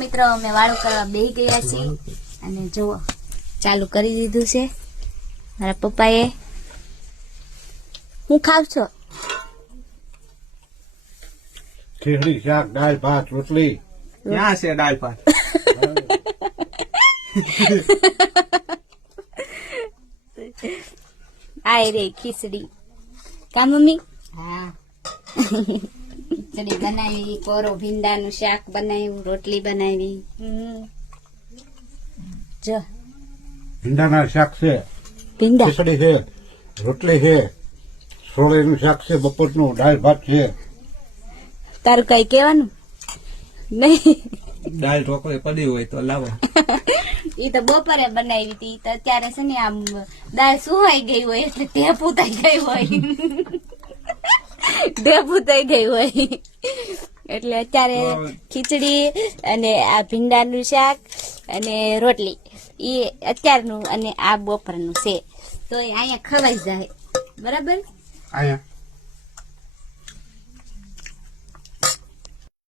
મિત્રો અમે વાળું કરવા બેહી ગયા છીએ અને જુઓ ચાલુ કરી દીધું છે મારા પપ્પાએ. હું ખાવ છો? ખીચડી, શાક, દાળ, ભાત, રોટલી. ક્યાં છે દાળ ભાત? આ રે ખીચડી. કા મમ્મી? હા ખીચડી બનાવી, કોરો ભીંડાનું શાક બનાવ્યું, રોટલી બનાવી. જો ભીંડાના શાક છે, ભીંડા ખીચડી છે, રોટલી છે, સોળીનું શાક છે, બપોરનું દાળ ભાત છે. તારું કઈ કેવાનું નહીં? દાળ ઢોકળી પડી હોય તો લાવો. ઈ તો બપોરે બનાવી હતી, તો અત્યારે છે ને આમ દાળ સુહાઈ ગઈ હોય એટલે ઢેપું થઈ ગઈ હોય. ઢેપું થઈ ગઈ હોય એટલે અત્યારે ખીચડી અને આ ભીંડાનું શાક અને રોટલી એ અત્યારનું અને આ બપોરનું છે, તો એ અહીંયા ખવાઈ જાય. બરાબર. અહીંયા